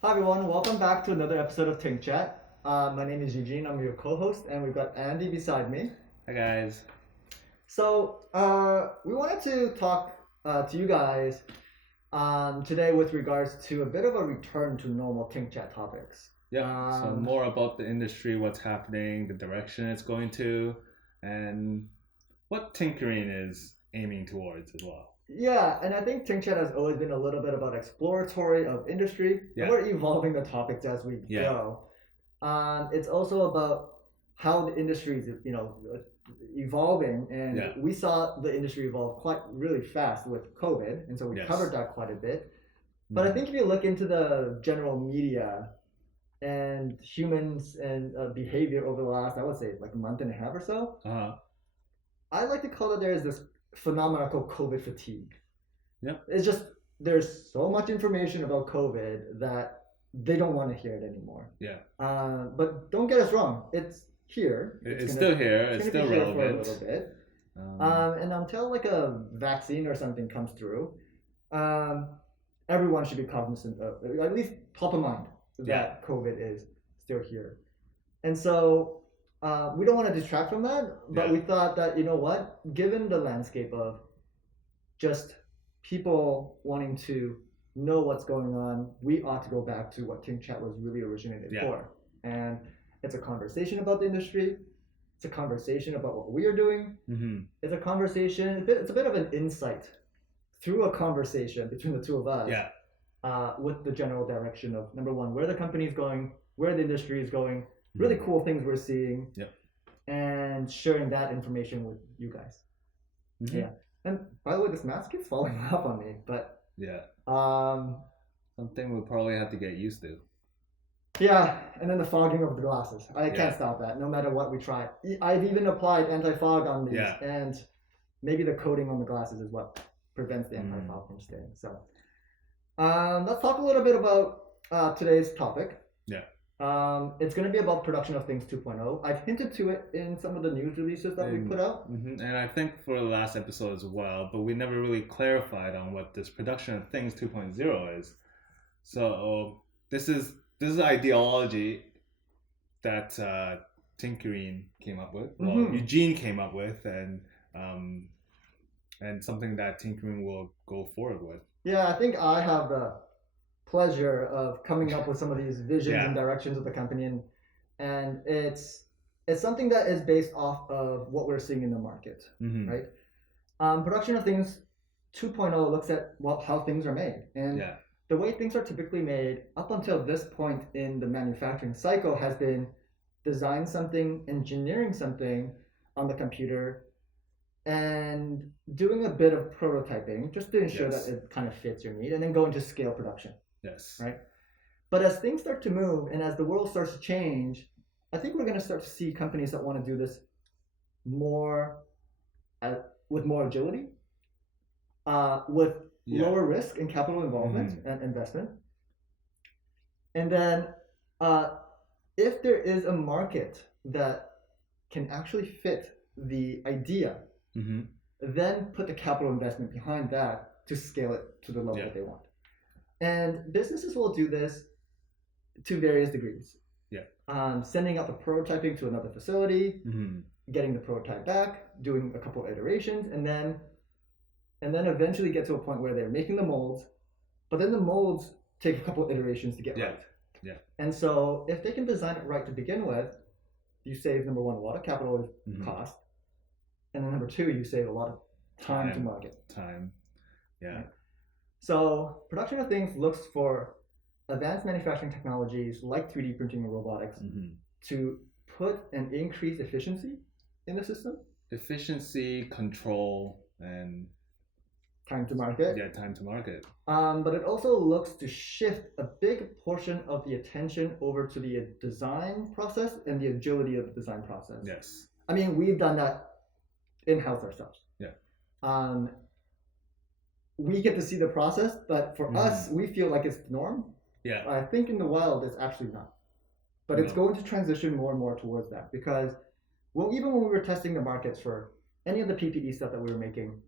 Hi everyone, welcome back to another episode of TinkChat. My name is Eugene, I'm your co-host, and we've got Andy beside me. Hi guys. So, we wanted to talk to you guys today with regards to a bit of a return to normal TinkChat topics. Yeah. So more about the industry, what's happening, the direction it's going to, and what Tinkerine is aiming towards as well. Yeah, and I think TinkChat has always been a little bit about exploratory of industry, and we're evolving the topics as we go. It's also about how the industry is, evolving, and we saw the industry evolve quite really fast with COVID, and so we covered that quite a bit. But I think if you look into the general media and humans and behavior over the last, I would say, like a month and a half or so, I like to call it there is this phenomenon called COVID fatigue. Yeah. It's just there's so much information about COVID that they don't want to hear it anymore. Yeah. But don't get us wrong, it's here. It's still here. It's still relevant for a little bit. And until like a vaccine or something comes through, everyone should be cognizant of, at least top of mind, that COVID is still here. And so we don't want to distract from that, but we thought that, you know what, given the landscape of just people wanting to know what's going on, we ought to go back to what TinkChat was really originated for. And it's a conversation about the industry. It's a conversation about what we are doing. It's a conversation, it's a bit of an insight through a conversation between the two of us with the general direction of, number one, where the company is going, where the industry is going, really cool things we're seeing, and sharing that information with you guys. Yeah. And by the way, this mask keeps falling off on me, but something we'll probably have to get used to. Yeah, and then the fogging of the glasses. I can't stop that, no matter what we try. I've even applied anti-fog on these, and maybe the coating on the glasses is what prevents the anti-fog from staying. So, let's talk a little bit about today's topic. It's going to be about production of things 2.0. I've hinted to it in some of the news releases that we put out. And I think for the last episode as well, but we never really clarified on what this production of things 2.0 is. So this is ideology that Tinkerine came up with. Well, Eugene came up with, and something that Tinkerine will go forward with. Yeah, I think I have the pleasure of coming up with some of these visions and directions of the company, and it's something that is based off of what we're seeing in the market, right? Production of things 2.0 looks at how things are made, and the way things are typically made up until this point in the manufacturing cycle has been design something, engineering something on the computer, and doing a bit of prototyping just to ensure that it kind of fits your need, and then go into scale production. Right? But as things start to move and as the world starts to change, I think we're going to start to see companies that want to do this more with more agility, with lower risk and capital involvement and investment. And then if there is a market that can actually fit the idea, then put the capital investment behind that to scale it to the level that they want. And businesses will do this to various degrees. Sending out the prototyping to another facility, getting the prototype back, doing a couple iterations, and then eventually get to a point where they're making the molds, but then the molds take a couple iterations to get right. And so if they can design it right to begin with, you save, number one, a lot of capital cost, and then number two, you save a lot of time to market. Right? So production of things looks for advanced manufacturing technologies like 3D printing and robotics to put and increase efficiency in the system. Efficiency, control, and time to market. Time to market. But it also looks to shift a big portion of the attention over to the design process and the agility of the design process. I mean, we've done that in-house ourselves. We get to see the process, but for us, we feel like it's the norm. I think in the wild, it's actually not. But it's going to transition more and more towards that, because even when we were testing the markets for any of the PPE stuff that we were making,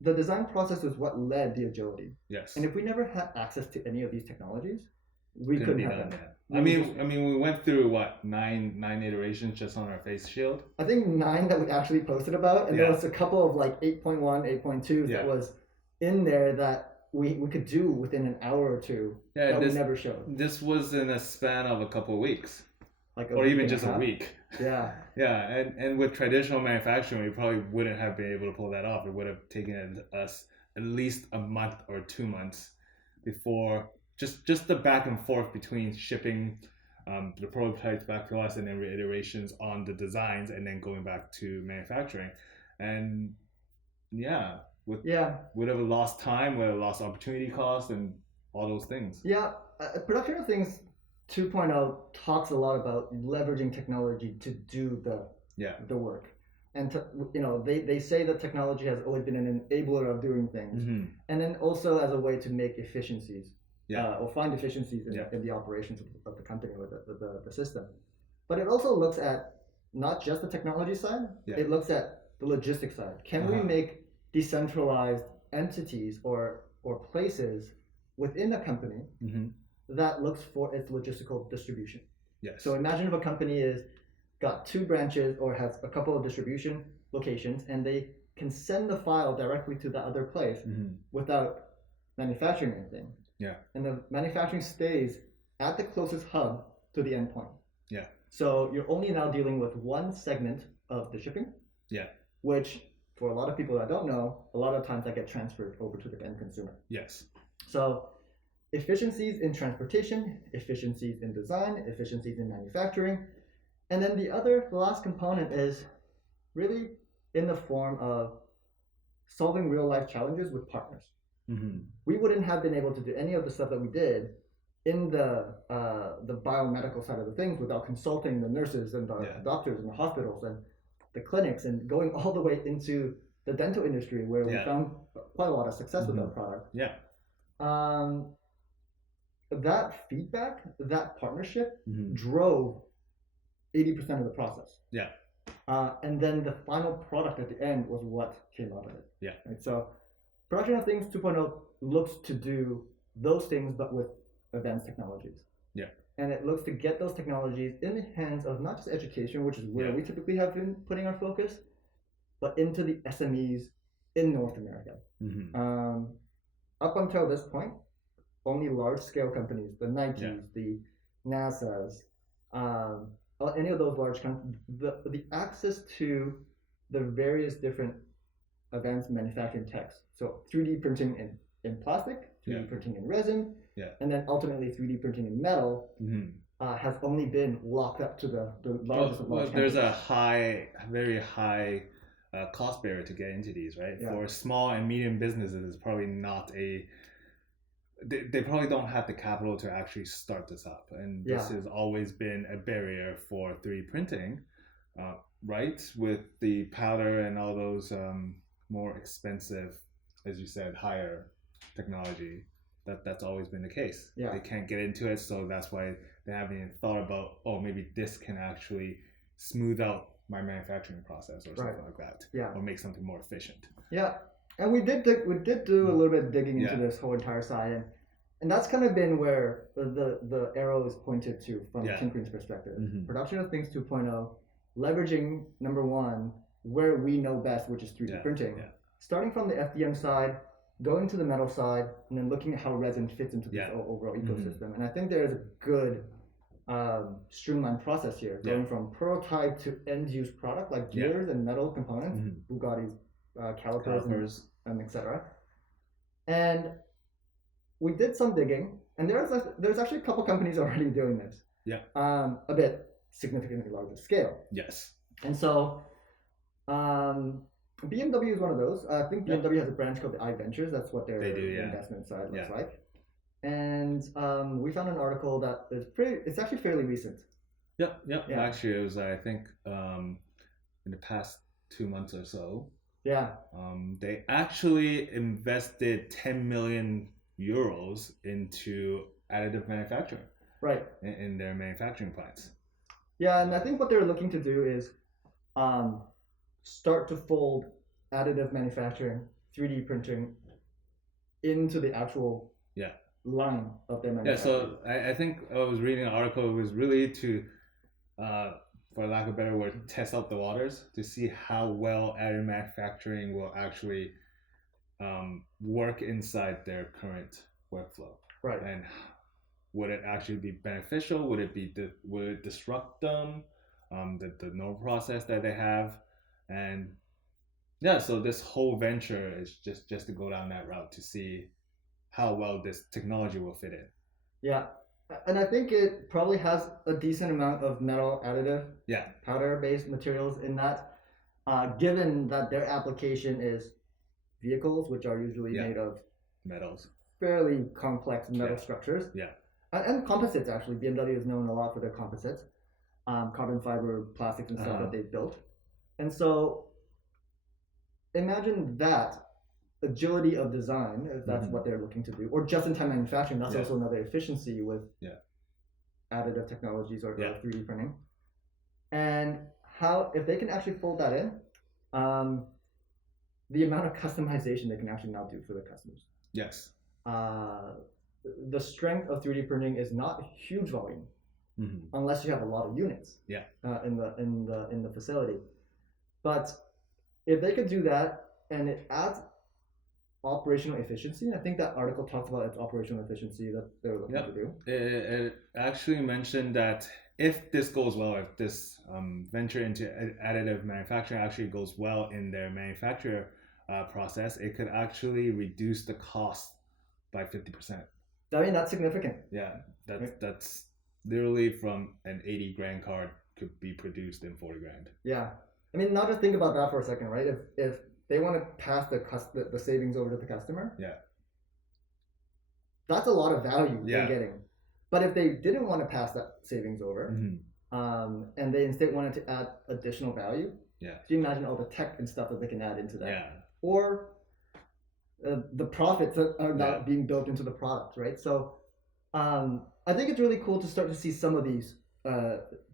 the design process is what led the agility. And if we never had access to any of these technologies, we couldn't have done. I mean, we went through what nine iterations just on our face shield. I think 9 that we actually posted about, and there was a couple of like 8.1, 8.2 that was in there that we could do within an hour or two that we never showed. This was in a span of a couple of weeks, or even just a week. Yeah. Yeah, and with traditional manufacturing, we probably wouldn't have been able to pull that off. It would have taken us at least a month or 2 months before just the back and forth between shipping the prototypes back to us and then reiterations on the designs and then going back to manufacturing. And would have lost time, would have lost opportunity cost and all those things. Yeah, Production of Things 2.0 talks a lot about leveraging technology to do the work. And they say that technology has always been an enabler of doing things, and then also as a way to make efficiencies, or find efficiencies in the operations of the company or the system. But it also looks at not just the technology side; it looks at the logistics side. Can we make decentralized entities or places within a company that looks for its logistical distribution? Yes. So imagine if a company is got 2 branches or has a couple of distribution locations, and they can send the file directly to the other place without manufacturing anything. Yeah. And the manufacturing stays at the closest hub to the endpoint. Yeah. So you're only now dealing with one segment of the shipping. Yeah. Which, for a lot of people that don't know, a lot of times that get transferred over to the end consumer. Yes. So efficiencies in transportation, efficiencies in design, efficiencies in manufacturing. And then the last component is really in the form of solving real life challenges with partners. We wouldn't have been able to do any of the stuff that we did in the biomedical side of the things without consulting the nurses and the doctors and the hospitals and the clinics, and going all the way into the dental industry where we found quite a lot of success with our product. Yeah. That feedback, that partnership drove 80% of the process. Yeah. And then the final product at the end was what came out of it. Yeah. Right? So Production of Things 2.0 looks to do those things, but with advanced technologies. Yeah. And it looks to get those technologies in the hands of not just education, which is where we typically have been putting our focus, but into the SMEs in North America. Up until this point, only large-scale companies, the Nikes, the NASA's, any of those large companies, the access to the various different advanced manufacturing techs. So 3D printing in plastic, 3D printing in resin, and then ultimately 3D printing in metal has only been locked up to the largest of large companies. There's a very high cost barrier to get into these, right? For small and medium businesses, it's probably not they probably don't have the capital to actually start this up. And this has always been a barrier for 3D printing, right? With the powder and all those more expensive, as you said, higher technology. That's always been the case. They can't get into it, so that's why they haven't even thought about, maybe this can actually smooth out my manufacturing process or something like that, or make something more efficient. Yeah, and we did do a little bit of digging into this whole entire side, and that's kind of been where the arrow is pointed to from Tinkerine's perspective. Production of Things 2.0, leveraging number one where we know best, which is 3D printing. Starting from the FDM side, going to the metal side, and then looking at how resin fits into this overall ecosystem. And I think there is a good streamlined process here, going from prototype to end-use product like gears and metal components, Bugatti's calipers and etc. And we did some digging, and there's actually a couple companies already doing this. A bit significantly larger scale. Yes. And so BMW is one of those. I think BMW has a branch called the iVentures. That's what their investment side looks like. And we found an article that is it's actually fairly recent. Yeah. Actually, it was, I think, in the past 2 months or so. Yeah. They actually invested 10 million euros into additive manufacturing. Right. In their manufacturing plants. Yeah, and I think what they're looking to do is start to fold additive manufacturing, 3D printing into the actual line of their Yeah, manufacturing. so I think I was reading an article. It was really to, for lack of a better word, test out the waters to see how well additive manufacturing will actually work inside their current workflow. Right. And would it actually be beneficial? Would it disrupt them? The normal process that they have, and yeah. So this whole venture is just to go down that route to see how well this technology will fit in. Yeah. And I think it probably has a decent amount of metal additive, powder-based materials in that, given that their application is vehicles, which are usually made of metals, fairly complex metal structures. Yeah. And composites, actually. BMW is known a lot for their composites, carbon fiber, plastics, and stuff that they've built. And so imagine that agility of design, if that's what they're looking to do, or just-in-time manufacturing. That's also another efficiency with additive technologies or 3D printing. And how, if they can actually fold that in, the amount of customization they can actually now do for their customers. Yes. The strength of 3D printing is not huge volume, unless you have a lot of units. In the facility. But if they could do that, and it adds operational efficiency, I think that article talks about its operational efficiency that they're looking to do. It actually mentioned that if this goes well, if this venture into additive manufacturing actually goes well in their manufacturer process, it could actually reduce the cost by 50%. I mean, that's significant. Yeah, that's literally from an 80 grand card could be produced in 40 grand. Yeah. I mean, now just think about that for a second, right? If they want to pass the savings over to the customer, that's a lot of value they're getting. But if they didn't want to pass that savings over, and they instead wanted to add additional value, can you imagine all the tech and stuff that they can add into that? Yeah. Or the profits that are not being built into the product, right? So I think it's really cool to start to see some of these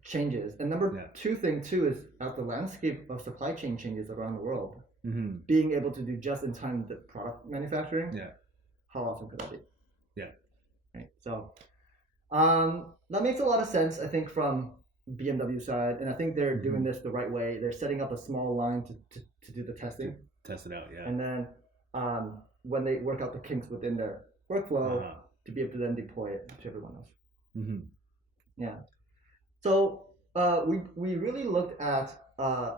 changes. And number two thing too is, as the landscape of supply chain changes around the world, being able to do just-in-time the product manufacturing, how awesome could that be? Yeah. Right. So that makes a lot of sense, I think, from BMW side, and I think they're doing this the right way. They're setting up a small line to do the testing. Test it out, And then when they work out the kinks within their workflow, to be able to then deploy it to everyone else. Yeah. So we really looked at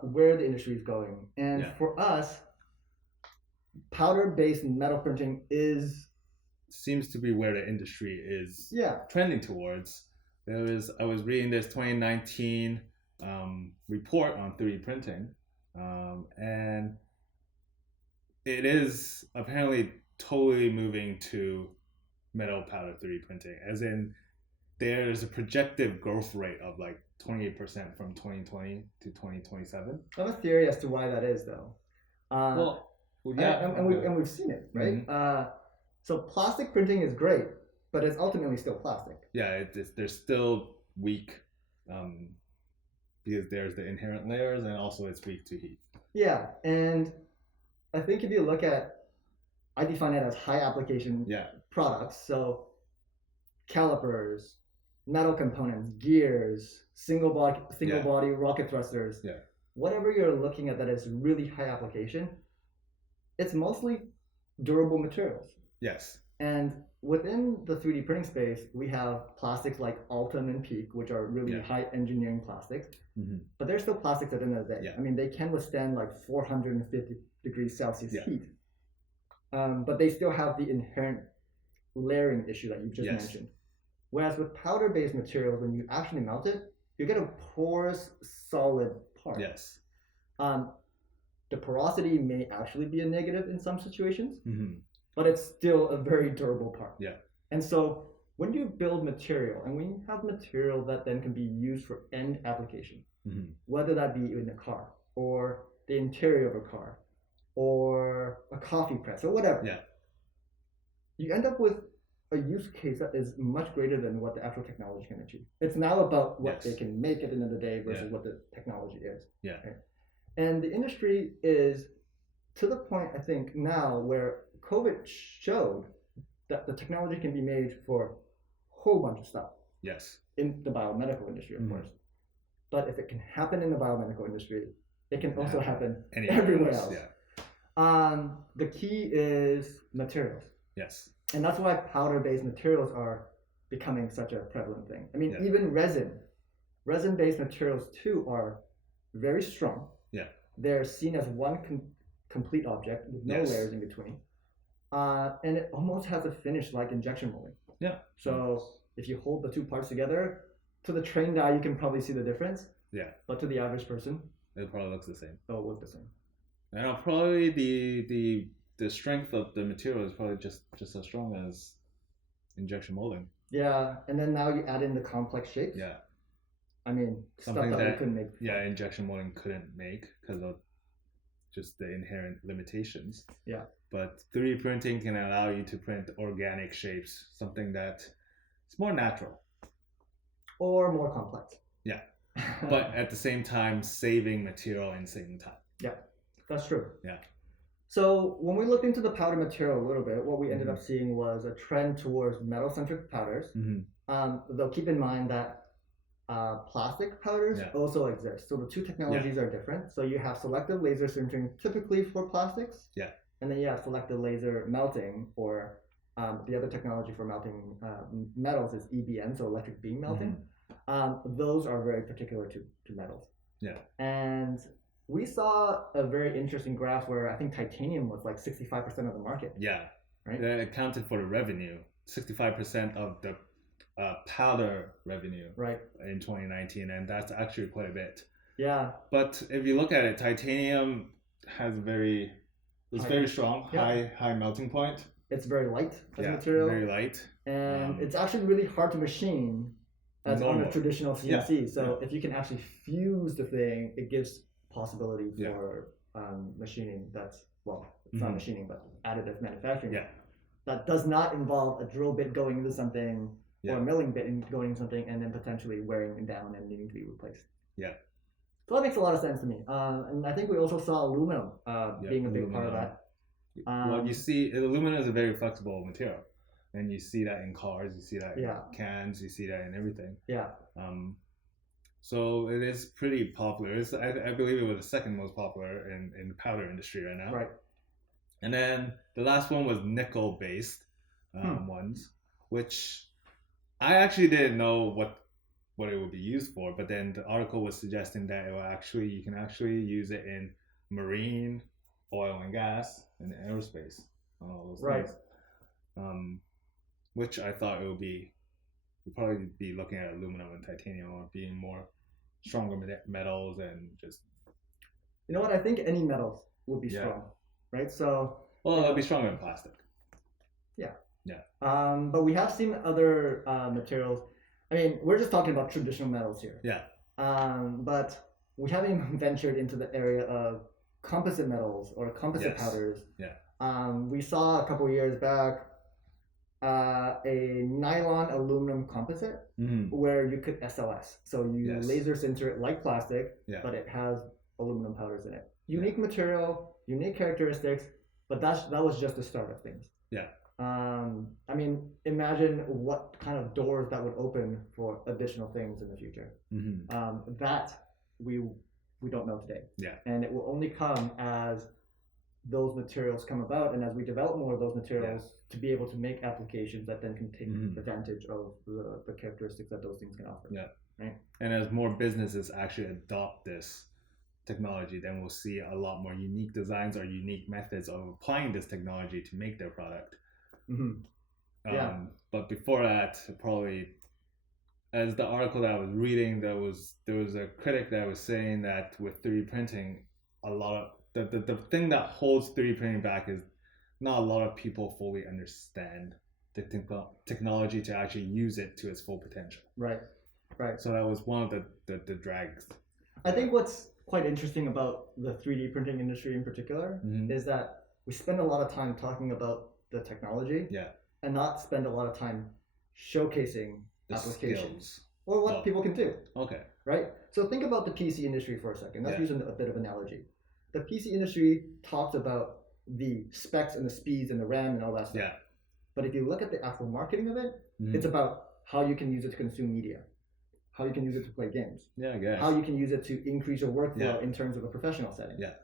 where the industry is going, and for us, powder-based metal printing seems to be where the industry is trending towards. I was reading this 2019 report on 3D printing, and it is apparently totally moving to metal powder 3D printing, as in there's a projected growth rate of like 28% from 2020 to 2027. I have a theory as to why that is, though. And we've seen it, right? So plastic printing is great, but it's ultimately still plastic. Yeah, they're still weak because there's the inherent layers, and also it's weak to heat. Yeah, and I think if you look at, I define it as high application products. So calipers, metal components, gears, single body rocket thrusters, whatever you're looking at that is really high application, it's mostly durable materials. Yes. And within the 3D printing space, we have plastics like Altum and Peak, which are really high engineering plastics, but they're still plastics at the end of the day. I mean, they can withstand like 450 degrees Celsius heat, but they still have the inherent layering issue that you just mentioned. Whereas with powder-based materials, when you actually melt it, you get a porous, solid part. Yes. The porosity may actually be a negative in some situations, but it's still a very durable part. Yeah. And so when you build material, and when you have material that then can be used for end application, whether that be in a car, or the interior of a car, or a coffee press, or whatever, you end up with a use case that is much greater than what the actual technology can achieve. It's now about what they can make at the end of the day versus what the technology is. Yeah. Right? And the industry is to the point, I think, now where COVID showed that the technology can be made for a whole bunch of stuff. Yes. In the biomedical industry, of course. But if it can happen in the biomedical industry, it can also happen everywhere else. Yeah. The key is materials. Yes. And that's why powder-based materials are becoming such a prevalent thing. I mean, even resin-based materials too are very strong. Yeah. They're seen as one complete object with no layers in between. And it almost has a finish like injection molding. Yeah. So if you hold the two parts together, to the trained eye, you can probably see the difference. Yeah. But to the average person, it probably looks the same. It'll look the same. And probably the strength of the material is probably just as strong as injection molding. Yeah, and then now you add in the complex shapes. Yeah. I mean, something stuff that we couldn't make before. Yeah, injection molding couldn't make because of just the inherent limitations. Yeah. But 3D printing can allow you to print organic shapes, something that is more natural. Or more complex. Yeah. But at the same time, saving material and saving time. Yeah, that's true. Yeah. So when we looked into the powder material a little bit, what we ended up seeing was a trend towards metal-centric powders. Though keep in mind that plastic powders also exist. So the two technologies are different. So you have selective laser sintering typically for plastics. Yeah. And then you have selective laser melting, or the other technology for melting metals is EBM, so electric beam melting. Those are very particular to metals. Yeah. And we saw a very interesting graph where I think titanium was like 65% of the market. Yeah. Right. That accounted for the revenue, 65% of the powder revenue. Right. In 2019, and that's actually quite a bit. Yeah. But if you look at it, titanium has very strong, high melting point. It's very light as a material. Very light. And it's actually really hard to machine as on a traditional CNC. Yeah. So if you can actually fuse the thing, it gives possibility for machining that's, well, it's not machining, but additive manufacturing. Yeah. That does not involve a drill bit going into something or a milling bit going into something and then potentially wearing down and needing to be replaced. Yeah. So that makes a lot of sense to me. And I think we also saw aluminum being a big part of that. Well, you see, aluminum is a very flexible material. And you see that in cars, you see that in cans, you see that in everything. Yeah. So it is pretty popular. I believe it was the second most popular in the powder industry right now. Right. And then the last one was nickel-based ones, which I actually didn't know what it would be used for. But then the article was suggesting that you can actually use it in marine, oil and gas, and aerospace, and all those things. Which I thought you'd probably be looking at aluminum and titanium or being more stronger metals and just. You know what? I think any metals would be strong, right? So. Well, it'll be stronger than plastic. Yeah. Yeah. But we have seen other materials. I mean, we're just talking about traditional metals here. Yeah. But we haven't even ventured into the area of composite metals or composite powders. Yeah. We saw a couple years back a nylon aluminum composite where you could SLS. So you laser sinter it like plastic, but it has aluminum powders in it. Unique material, unique characteristics, but that was just the start of things. Yeah. I mean, imagine what kind of doors that would open for additional things in the future. That we don't know today. Yeah. And it will only come as those materials come about and as we develop more of those materials to be able to make applications that then can take advantage of the characteristics that those things can offer. Yeah. Right. And as more businesses actually adopt this technology, then we'll see a lot more unique designs or unique methods of applying this technology to make their product. But before that, probably, as the article that I was reading, there was a critic that was saying that with 3D printing, a lot of the thing that holds 3D printing back is not a lot of people fully understand the technology to actually use it to its full potential. Right. Right. So that was one of the drags. I think what's quite interesting about the 3D printing industry in particular is that we spend a lot of time talking about the technology and not spend a lot of time showcasing the applications or what people can do. Okay. Right? So think about the PC industry for a second. Let's use a bit of analogy. The PC industry talks about the specs and the speeds and the RAM and all that stuff. Yeah. But if you look at the actual marketing of it, it's about how you can use it to consume media, how you can use it to play games, I guess. how you can use it to increase your workflow in terms of a professional setting. Yeah.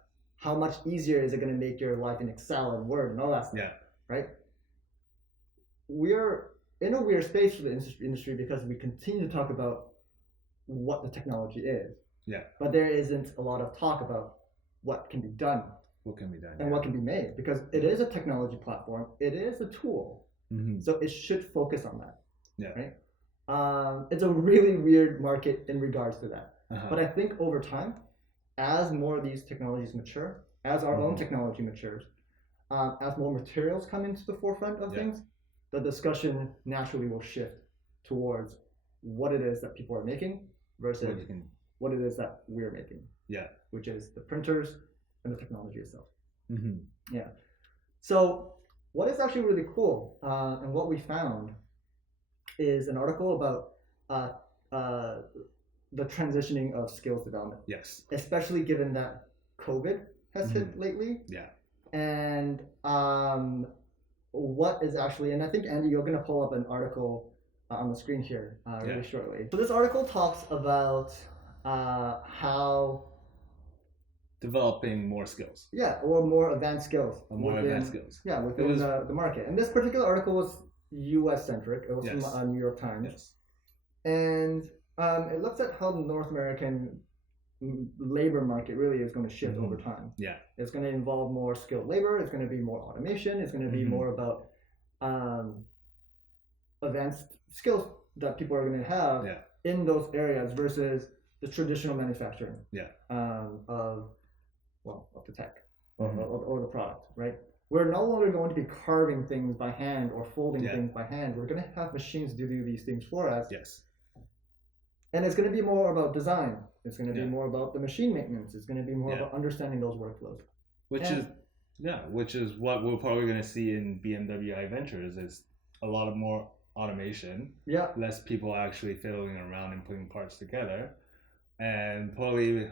How much easier is it going to make your life in Excel and Word and all that stuff? Yeah. Right? We're in a weird space for the industry because we continue to talk about what the technology is. Yeah. But there isn't a lot of talk about what can be done. What can be done. And what can be made. Because it is a technology platform. It is a tool. So it should focus on that. Yeah. Right? It's a really weird market in regards to that. But I think over time, as more of these technologies mature, as our own technology matures, as more materials come into the forefront of things, the discussion naturally will shift towards what it is that people are making versus what it is that we're making. Yeah. Which is the printers and the technology itself. Yeah. So what is actually really cool and what we found is an article about the transitioning of skills development. Yes. Especially given that COVID has hit lately. Yeah. And what is actually, and I think Andy, you're going to pull up an article on the screen here really shortly. So this article talks about how developing more skills. Yeah, or more advanced skills. Advanced skills. Yeah, within the market. And this particular article was US centric. It was from New York Times. Yes. And it looks at how the North American labor market really is going to shift over time. Yeah. It's going to involve more skilled labor. It's going to be more automation. It's going to be more about advanced skills that people are going to have in those areas versus the traditional manufacturing of the tech or the product, right? We're no longer going to be carving things by hand or folding things by hand. We're going to have machines to do these things for us. Yes. And it's going to be more about design. It's going to be more about the machine maintenance. It's going to be more about understanding those workflows. Which is what we're probably going to see in BMW iVentures is a lot of more automation. Yeah. Less people actually fiddling around and putting parts together, and probably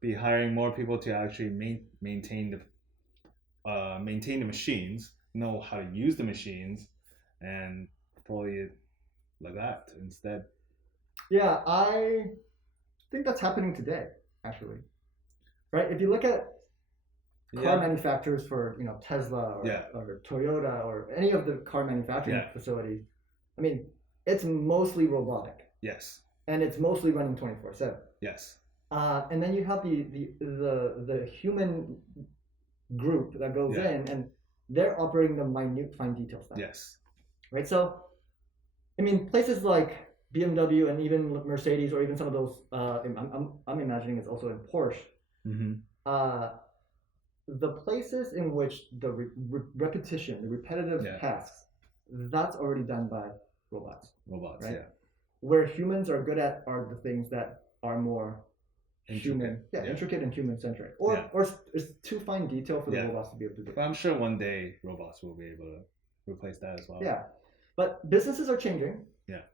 be hiring more people to actually maintain the machines, know how to use the machines, and probably like that instead. Yeah, I think that's happening today, actually. Right? If you look at car manufacturers for Tesla or Toyota or any of the car manufacturing facilities, I mean, it's mostly robotic. Yes. And it's mostly running 24/7. Yes. And then you have the human group that goes in, and they're operating the minute fine detail stuff. Yes. Right? So, I mean, places like BMW and even Mercedes, or even some of those, I'm imagining it's also in Porsche. The places in which the repetition, the repetitive tasks, that's already done by robots. Robots, right? Where humans are good at are the things that are more human, intricate and human-centric, or it's too fine detail for the robots to be able to do. But I'm sure one day robots will be able to replace that as well. Yeah, but businesses are changing. Yeah.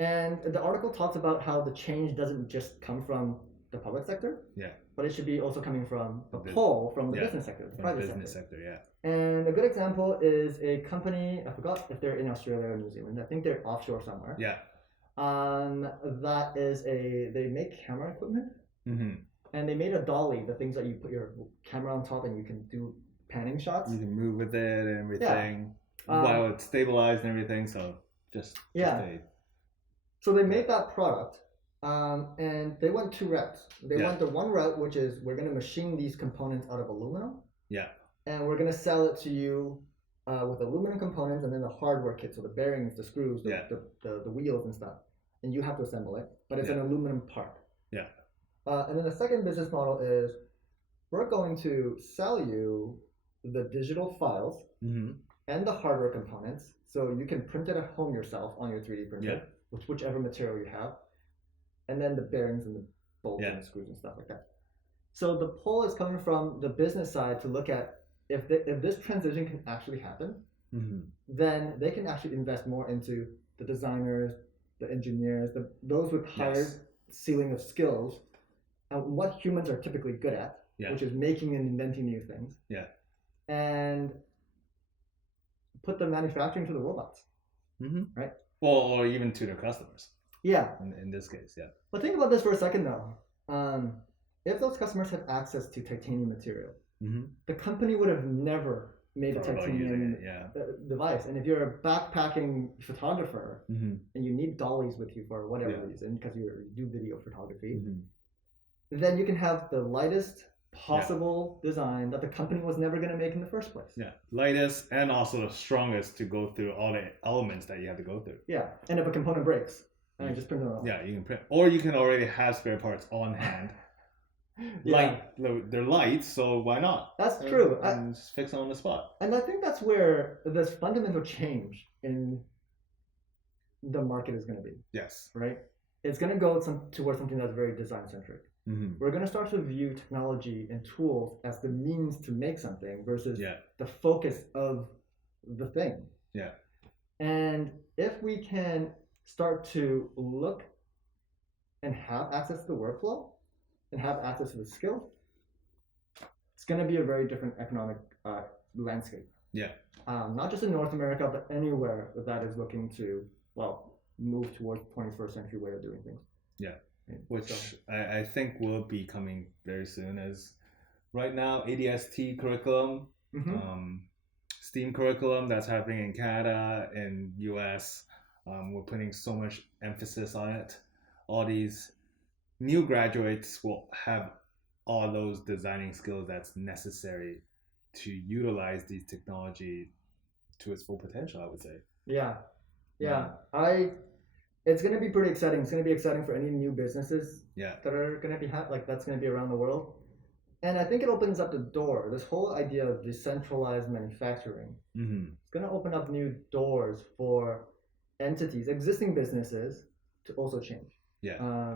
And the article talks about how the change doesn't just come from the public sector, but it should be also coming from a pull from the business sector, the private sector. And a good example is a company, I forgot if they're in Australia or New Zealand, I think they're offshore somewhere. Yeah. That is they make camera equipment, and they made a dolly, the things that you put your camera on top and you can do panning shots. You can move with it and everything while it's stabilized and everything, so just So they made that product, and they went 2 routes. They went the one route, which is we're going to machine these components out of aluminum. Yeah. And we're going to sell it to you with aluminum components and then the hardware kit, so the bearings, the screws, the wheels and stuff. And you have to assemble it, but it's an aluminum part. Yeah. And then the second business model is we're going to sell you the digital files and the hardware components, so you can print it at home yourself on your 3D printer. With whichever material you have, and then the bearings and the bolts and the screws and stuff like that. So the pull is coming from the business side to look at if this transition can actually happen, then they can actually invest more into the designers, the engineers, those with higher ceiling of skills, and what humans are typically good at, which is making and inventing new things. Yeah. And put the manufacturing to the robots. Right? Or even to their customers. Yeah. In this case, yeah. But think about this for a second, though. If those customers had access to titanium material, the company would have never made a titanium device. And if you're a backpacking photographer and you need dollies with you for whatever reason, because you do video photography, then you can have the lightest possible design that the company was never going to make in the first place. Yeah, lightest and also the strongest to go through all the elements that you have to go through. Yeah, and if a component breaks, I just print it off. Yeah, you can print, or you can already have spare parts on hand. They're light, so why not? That's true. And just fix it on the spot. And I think that's where this fundamental change in the market is going to be. Yes. Right? It's going to go towards something that's very design centric. We're going to start to view technology and tools as the means to make something versus the focus of the thing. Yeah. And if we can start to look and have access to the workflow and have access to the skill, it's going to be a very different economic landscape. Yeah. Not just in North America, but anywhere that is looking to, move towards the 21st century way of doing things. Yeah. Which I think will be coming very soon, as right now ADST curriculum, STEAM curriculum that's happening in Canada and US, we're putting so much emphasis on it. All these new graduates will have all those designing skills that's necessary to utilize these technology to its full potential, I would say. Yeah. It's going to be pretty exciting. It's going to be exciting for any new businesses that are going to be that's going to be around the world. And I think it opens up the door. This whole idea of decentralized manufacturing is going to open up new doors for entities, existing businesses, to also change. Yeah.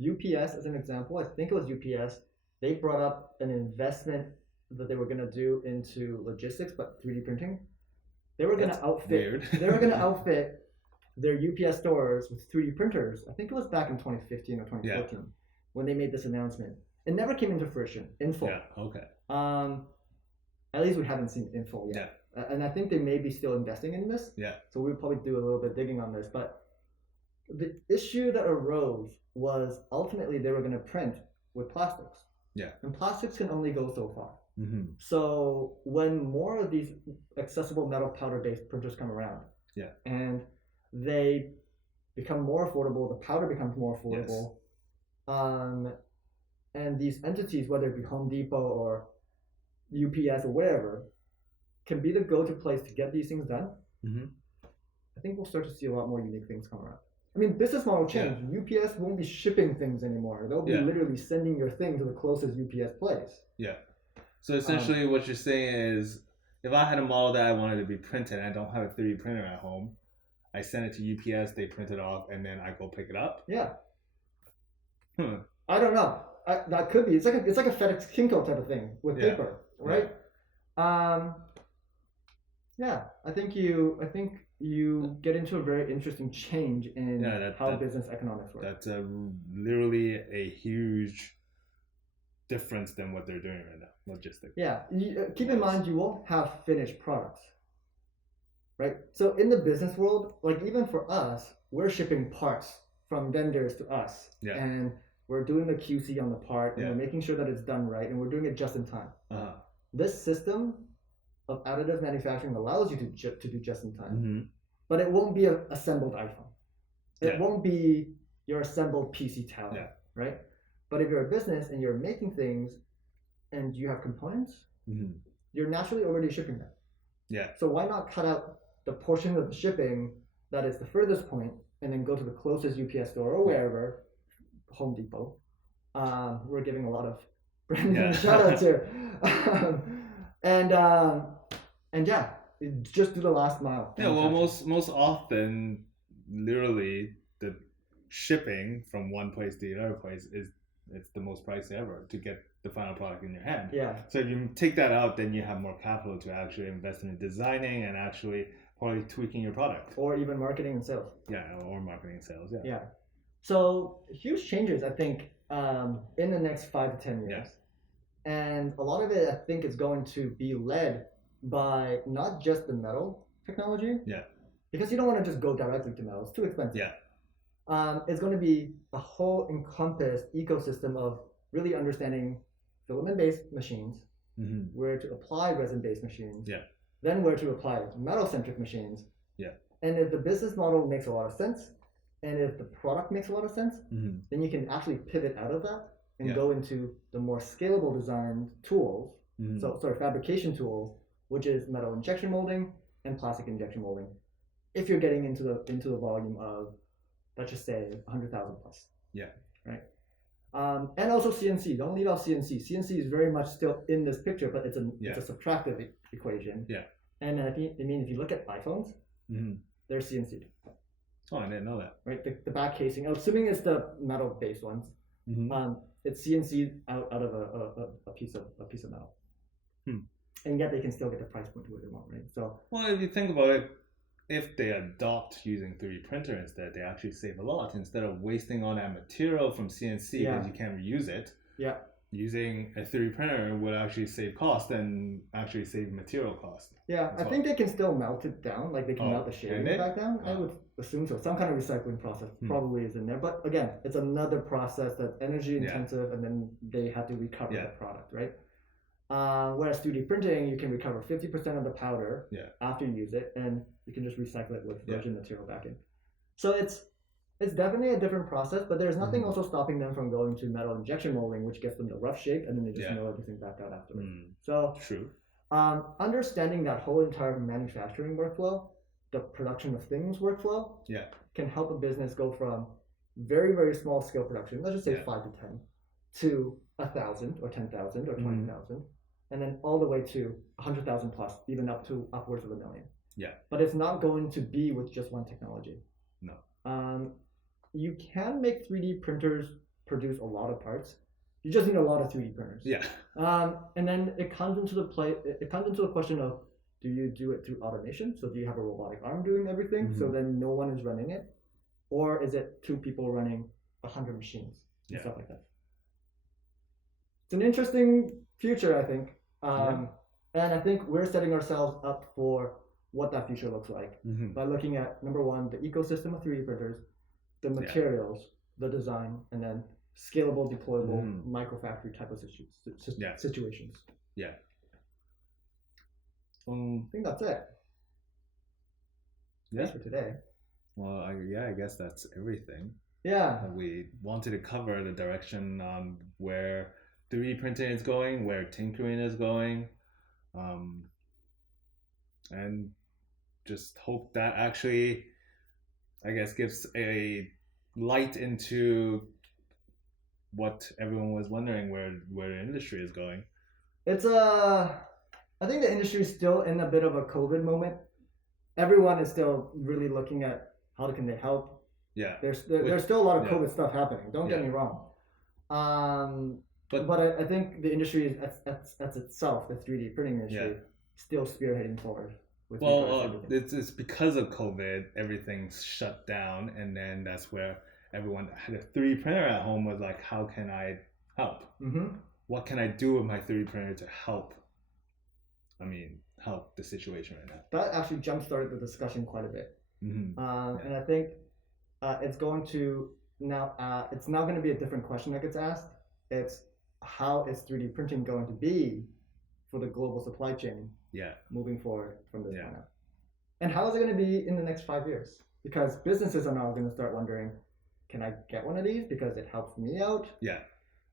UPS, as an example, I think it was UPS, they brought up an investment that they were going to do into logistics, but 3D printing. They were going to outfit their UPS stores with 3D printers. I think it was back in 2015 or 2014 when they made this announcement. It never came into fruition in full. Yeah, okay. At least we haven't seen it in full yet. Yeah. And I think they may be still investing in this. Yeah. So we'll probably do a little bit digging on this. But the issue that arose was ultimately they were going to print with plastics. Yeah. And plastics can only go so far. So when more of these accessible metal powder-based printers come around, and they become more affordable, the powder becomes more affordable, and these entities, whether it be Home Depot or UPS or wherever, can be the go-to place to get these things done. I think we'll start to see a lot more unique things come around. I mean, business model change. UPS won't be shipping things anymore. They'll be literally sending your thing to the closest UPS place. Yeah. So essentially what you're saying is, if I had a model that I wanted to be printed and I don't have a 3D printer at home, I send it to UPS, they print it off, and then I go pick it up? Yeah. I don't know. That could be. It's like a FedEx Kinko type of thing with paper, right? Yeah. I think you get into a very interesting change in how business economics work. That's literally a huge difference than what they're doing right now, logistics. Yeah. Keep in mind, you won't have finished products. Right? So in the business world, like even for us, we're shipping parts from vendors to us. Yeah. And we're doing the QC on the part, and we're making sure that it's done right, and we're doing it just in time. This system of additive manufacturing allows you to do just in time, but it won't be an assembled iPhone. It won't be your assembled PC tablet, right? But if you're a business and you're making things and you have components, you're naturally already shipping them. Yeah. So why not cut out the portion of the shipping that is the furthest point and then go to the closest UPS store or wherever, Home Depot. We're giving a lot of brand name shout outs here. And just do the last mile. Yeah, well, most often, literally, the shipping from one place to the other place it's the most pricey ever to get the final product in your hand. Yeah. So if you take that out, then you have more capital to actually invest in designing and actually probably tweaking your product. Or even marketing and sales. Yeah, or marketing and sales, yeah. So huge changes, I think, in the next 5 to 10 years. Yeah. And a lot of it, I think, is going to be led by not just the metal technology. Yeah. Because you don't want to just go directly to metal. It's too expensive. Yeah. It's going to be a whole encompassed ecosystem of really understanding filament-based machines, where to apply resin-based machines, then where to apply metal-centric machines. Yeah. And if the business model makes a lot of sense, and if the product makes a lot of sense, then you can actually pivot out of that and go into the more scalable design tools. Fabrication tools, which is metal injection molding and plastic injection molding. If you're getting into the volume of, let's just say, 100,000 plus. Yeah. Right. And also CNC. Don't leave out CNC. CNC is very much still in this picture, but it's a subtractive equation. Yeah. And if you look at iPhones, they're CNC. Oh, I didn't know that. Right. The back casing, assuming it's the metal-based ones, it's CNC out of a piece of metal. And yet they can still get the price point to where they want, right? So. Well, if you think about it, if they adopt using 3D printer instead, they actually save a lot. Instead of wasting all that material from CNC because you can't reuse it. Yeah. Using a 3D printer would actually save cost and actually save material cost. Yeah, I think they can still melt it down, like they can melt the shaving back down. I would assume so. Some kind of recycling process probably is in there. But again, it's another process that's energy intensive, and then they have to recover the product, right? Whereas 3D printing, you can recover 50% of the powder after you use it, and you can just recycle it with virgin material back in. So it's definitely a different process, but there's nothing also stopping them from going to metal injection molding, which gets them the rough shape, and then they just mill everything back out afterwards. So true. Understanding that whole entire manufacturing workflow, the production of things workflow, can help a business go from very, very small scale production, let's just say 5 to 10, to 1,000 or 10,000 or 20,000, and then all the way to 100,000 plus, even up to upwards of 1 million. Yeah. But it's not going to be with just one technology. No. You can make 3D printers produce a lot of parts. You just need a lot of 3D printers. Yeah. And then it comes into the question of, do you do it through automation? So do you have a robotic arm doing everything? So then no one is running it, or is it 2 people running 100 machines and stuff like that? It's an interesting future, I think. And I think we're setting ourselves up for what that future looks like by looking at, number one, the ecosystem of 3D printers, the materials, the design, and then scalable, deployable microfactory type of situations. Yeah. I think that's it. That's for today. Well, I guess that's everything. Yeah. We wanted to cover the direction on where 3D printing is going, where Tinkerine is going, and just hope that actually, I guess, gives a light into what everyone was wondering, where the industry is going. I think the industry is still in a bit of a COVID moment. Everyone is still really looking at how can they help. Yeah. There's still a lot of COVID stuff happening. Don't get me wrong. But I think the industry is as itself, the 3D printing industry, still spearheading forward. It's because of COVID, everything's shut down, and then that's where everyone had a 3D printer at home was like, how can I help? What can I do with my 3D printer to help? Help the situation right now. That actually jump-started the discussion quite a bit. And I think it's going to now, it's now going to be a different question that gets asked. It's how is 3D printing going to be for the global supply chain moving forward from this point out? And how is it going to be in the next 5 years? Because businesses are now going to start wondering, can I get one of these because it helps me out? Yeah.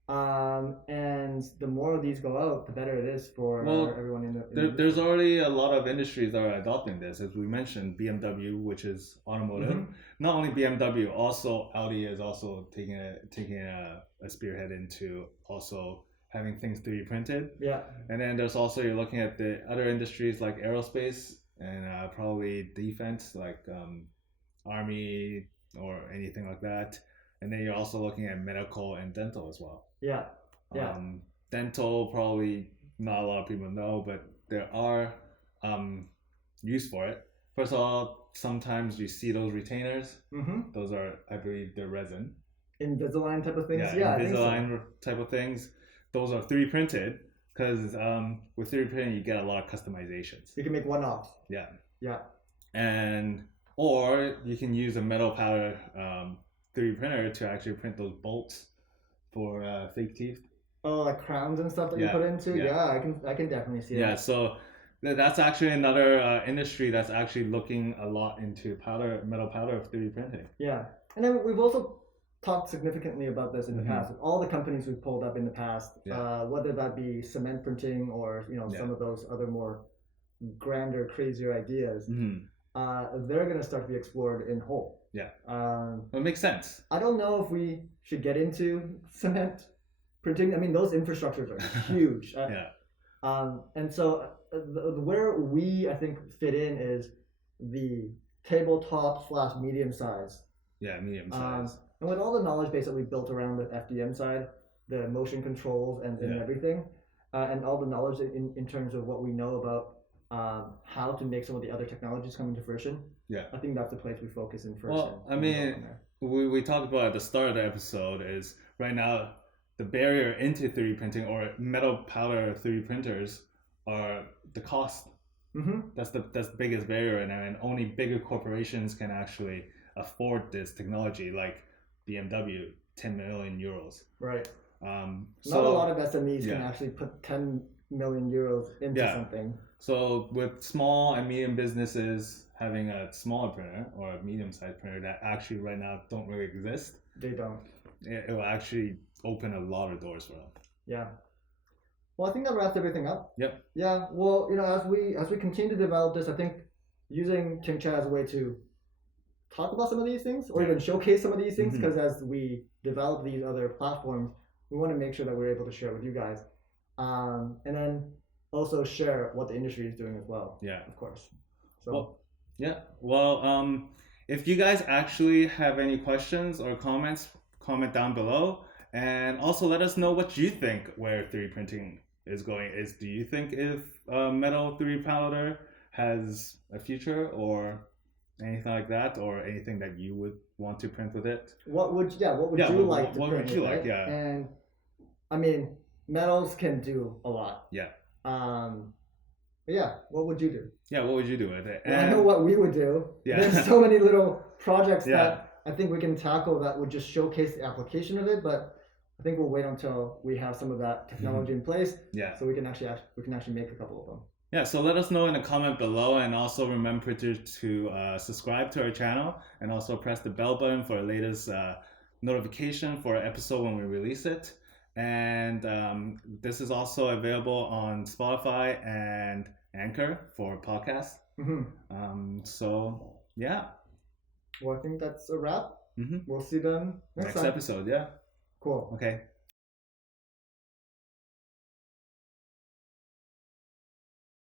And the more of these go out, the better it is for everyone in the there's already a lot of industries that are adopting this. As we mentioned, BMW, which is automotive. Not only BMW, also Audi is also taking a spearhead into also having things 3D printed. Yeah. And then there's also, you're looking at the other industries like aerospace and probably defense, like army or anything like that. And then you're also looking at medical and dental as well. Yeah. Yeah. Dental, probably not a lot of people know, but there are use for it. First of all, sometimes you see those retainers. Those are, I believe, they're resin. Invisalign type of things? Yeah, Invisalign type of things. Those are 3D printed because with 3D printing, you get a lot of customizations. You can make one-offs. Yeah. Yeah. or you can use a metal powder 3D printer to actually print those bolts for fake teeth. Oh, like crowns and stuff that you put into? Yeah, I can definitely see that. Yeah, so that's actually another industry that's actually looking a lot into metal powder 3D printing. Yeah, and then we've also talked significantly about this in the past. With all the companies we've pulled up in the past, whether that be cement printing or some of those other more grander, crazier ideas, they're going to start to be explored in whole. Yeah, it makes sense. I don't know if we should get into cement printing. I mean, those infrastructures are huge. And so where we, I think, fit in is the tabletop / medium size. Yeah, medium size. And with all the knowledge base that we built around the FDM side, the motion controls and everything, and all the knowledge in terms of what we know about how to make some of the other technologies come into fruition, I think that's the place we focus in first. Well, I mean, we talked about at the start of the episode is right now the barrier into 3D printing or metal powder 3D printers are the cost. That's the biggest barrier right now, and only bigger corporations can actually afford this technology, like BMW, 10 million euros. Right. Not a lot of SMEs can actually put 10 million euros into something. So with small and medium businesses having a smaller printer or a medium-sized printer that actually right now don't really exist, they don't. It will actually open a lot of doors for them. Yeah. Well, I think that wraps everything up. Yep. Yeah. Well, as we continue to develop this, I think using TinkChat as a way to talk about some of these things or even showcase some of these things, because as we develop these other platforms, we want to make sure that we're able to share with you guys, and then also share what the industry is doing as well. Yeah, of course. So if you guys actually have any questions or comments, comment down below, and also let us know what you think where 3D printing is going. Do you think if metal 3D powder has a future or anything like that, or anything that you would want to print with it? What would you like to print with it? Yeah. And I mean, metals can do a lot. Yeah. What would you do? Yeah, what would you do with it? Well, I know what we would do. Yeah. There's so many little projects that I think we can tackle that would just showcase the application of it, but I think we'll wait until we have some of that technology in place. Yeah. So we can actually make a couple of them. Yeah, so let us know in the comment below, and also remember to subscribe to our channel, and also press the bell button for the latest notification for an episode when we release it. And this is also available on Spotify and Anchor for podcasts. So yeah. Well, I think that's a wrap. We'll see them next time. Episode. Yeah. Cool. Okay.